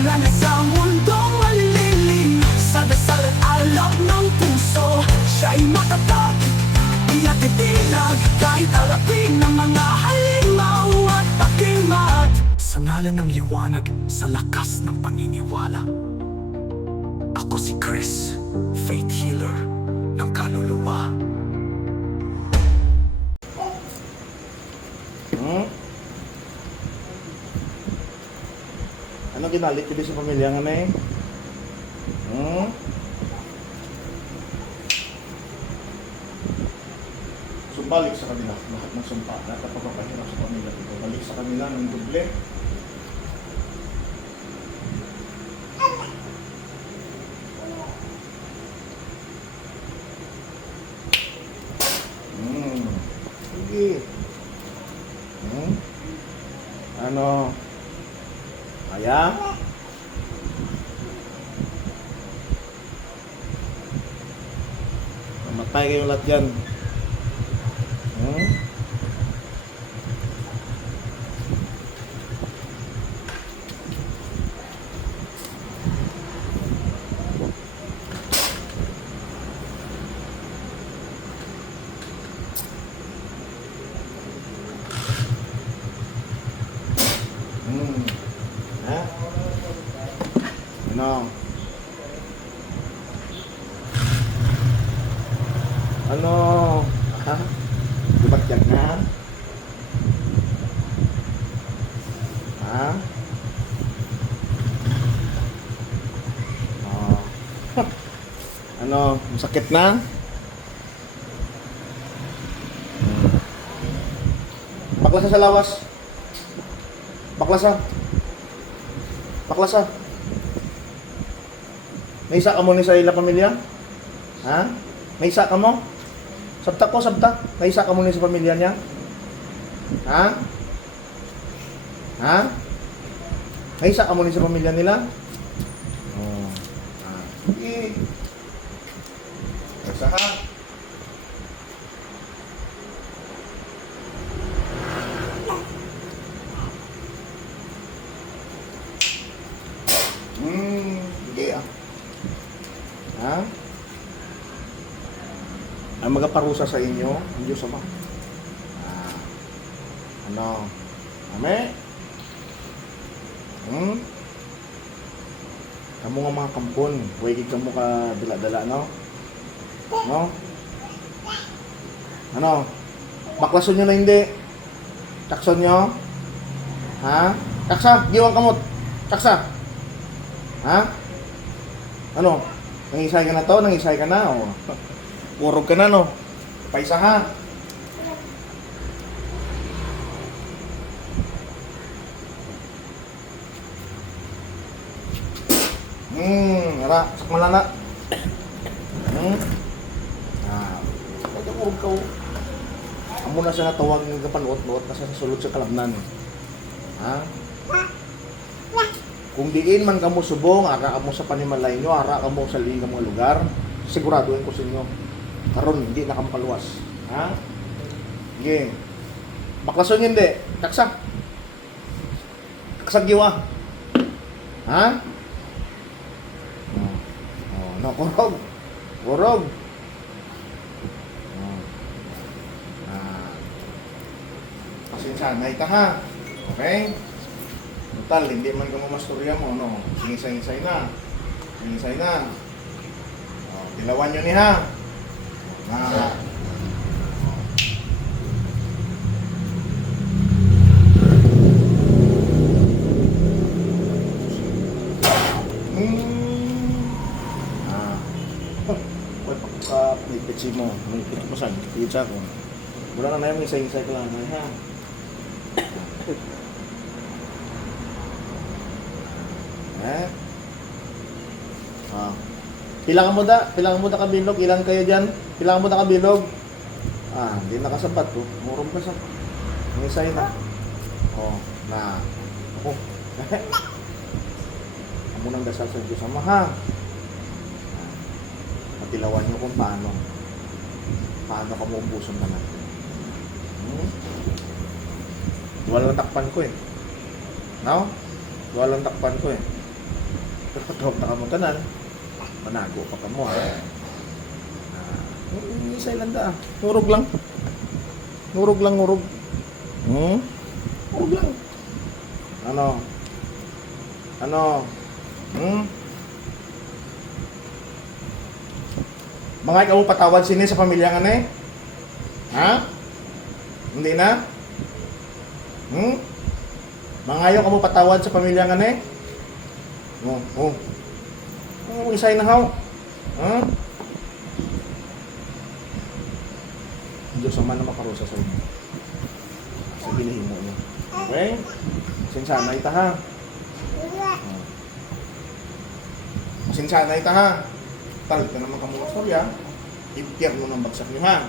Marami sa mundong malililim, sa dasal at alab ng puso. Siya'y matatag, iatitinag, kahit harapin ng mga halimaw at pakimat. Sa ngalan ng liwanag, sa lakas ng paniniwala. Ako si Chris, faith healer ng kaluluwa. Ano ginalit ko din sa pamilya nga na eh? So balik sa kanila, lahat ng sumpa, lahat ng pagpapahirap sa pamilya ko. Balik sa kanila ng doble. Sige. Ano? Kaya? Mamatay kayong lahat yan. Ha? Ano? Ano? Ha? Dibat yan na? Ha? Oh. Ano? Masakit na? Baklasa sa lawas. Baklasa. Baklasa. May isa ka mo ni sa ila pamilya? Ha? May isa ka mo? Sabta ko, sabta. May isa ka mo ni sa pamilya niya? Ha? Ha? May isa ka mo ni sa pamilya nila? Oh. Sige. Isa ha? Sige ah. Ha? Ang magaparusa sa inyo, ang Diyos Ama. Ano? Ame? Kamu nga mga kampon, huwagig ka mo ka dala-dala, no? No? Ano? Baklason nyo na hindi? Takson nyo? Ha? Taksa! Giwang kamot! Taksa! Ha? Ano? Nangisay ka na to? Nangisay ka na? O, urog ka na, no? Paisa ha? Ara, sakmala na. Pwede urog ka, o. Amo na siya natawag ng kapanuot-nuot kasi sa sulod sa kalabnan. Ha? Kung diin man kamo subong, ara kamo sa panimalay nyo, ara kamo sa liing mga lugar, siguraduhin ko sa inyo, karon hindi na kamaluwas. Ha? Sige. Baklason hindi. Taksa. Taksa giwa. Ha? No, kurog. Kurog. Pasensya, naik ka ha. Okay? Total, hindi man ka mamasturya mo, no? Singisay-ngisay na. Singisay na. Dilawan nyo ni ha. Pagkakapit mo, may pinagpasan, pizza ko. Wala na yung isay-isay ko lang, ha? Pilang mo da kabilog, ilan kayo dyan? Pilang mo da kabilog? Hindi nakasapat to. Murom ka sa. Ang isay na. Na. Amo nang dasal sa Diyos Ama ha. Patilawan nyo kung paano ka maubusan na natin. Walang takpan ko eh. No? Walang takpan ko eh. Pagpatawag na ka mo tanan. Manago pa ka mo, ha? Isay lang da. Ngurog lang. Ngurog lang, ngurog. Ngurog lang. Ano? Ano? Mga ikaw patawad sini sa pamilya nga eh? Ha? Hindi na? Mga ayaw ka mo patawad sa pamilya nga eh? Isay na haw. Diyos ang man na makarosa sa inyo. Sa ginahimo niyo. Okay? Sinsana ita ha. Sinsana ita ha. Talit ka naman kamong storya. Ipiyar mo ng bagsak niyo ha.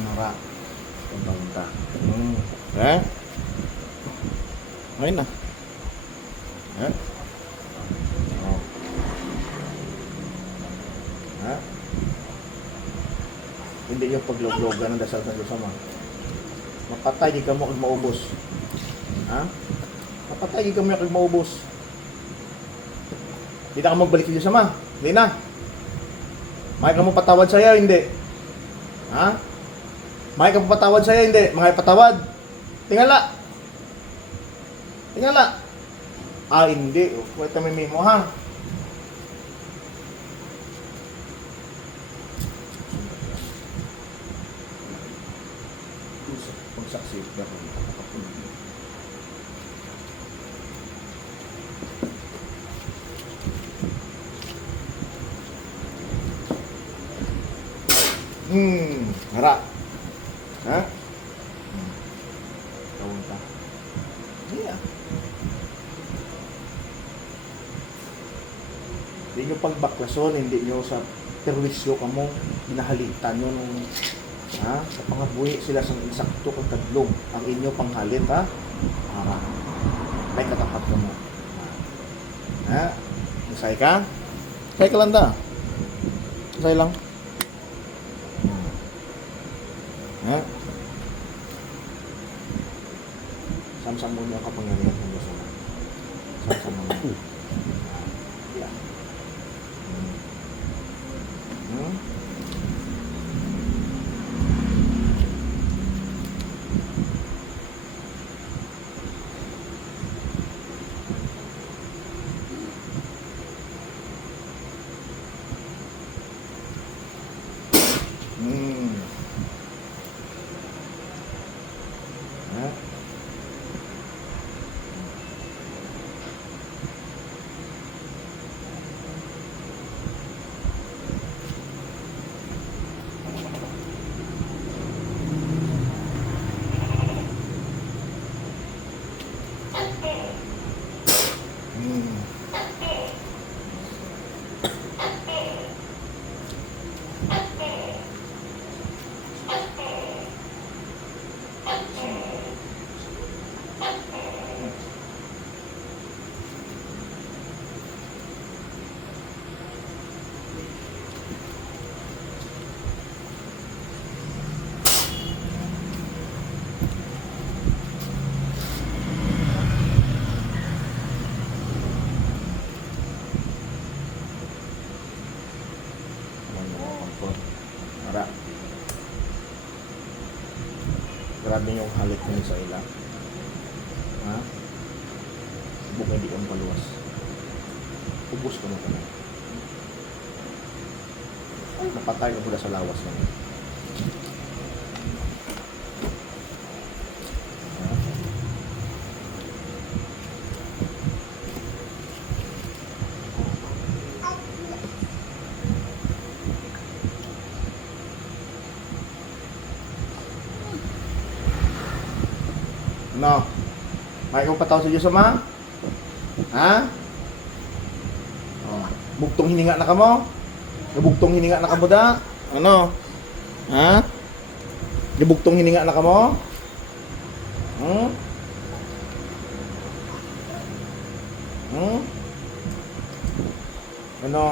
Nara. Punta-punta. Eh? Ngayon na. Eh? Oh. Ha? Hindi yung paglog-logan ng dasal sa Diyos Ama. Mapatay, di ka mo kag maubos. Ha? Mapatay, di ka mo kag maubos. Hindi na ka magbalik sa Diyos Ama. Hindi na. May ka mo patawad sa'yo, hindi. Ha? May ka mo patawad sa'yo, hindi. Mga patawad. Tingala. Tingala. Hindi. Wait na may mo, ha? Pagsaksi. Hara. Ha? Tawag ka. Yeah. Hindi nyo pagbaklason, hindi nyo sa perwisyo ka mo, hinahalitan nyo nung, ha? Sa pangabuhi sila sa insakto kang tadlong, ang inyo panghalit, ha? Hara. May katapat ka mo. Ha? Isay ka? Isay ka lang da. Isay lang. Ha? Samsam mo niya ang kapangyarihan ng Diyos Ama. Samsam mo niya. Yeah. Ha? Ara. Grabe yung halik mo sa ila. Ha? Bukay di kang paluwas. Ubus ka mo ka na. Napatay ka mula sa lawas na. No. May kong pataw sa Diyos Ama? Ha? Oh. Bugtong hininga na ka mo? Nabugtong hininga na kamo da? Ano? Ha? Nabugtong hininga na kamo? Hmm? Hmm? Ano?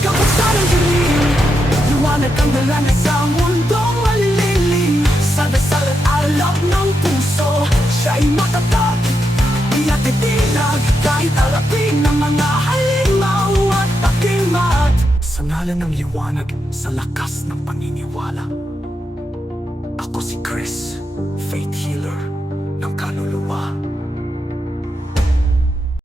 Kamusta ng dilim? Liwanag ang dalanan sa mundong malililim. Sa dasal at alab ng puso, siya'y matatag. Di at titinag kahit alapin ng mga halimaw at takimat. Sa ngalan ng liwanag, sa lakas ng paniniwala. Ako si Chris, Faith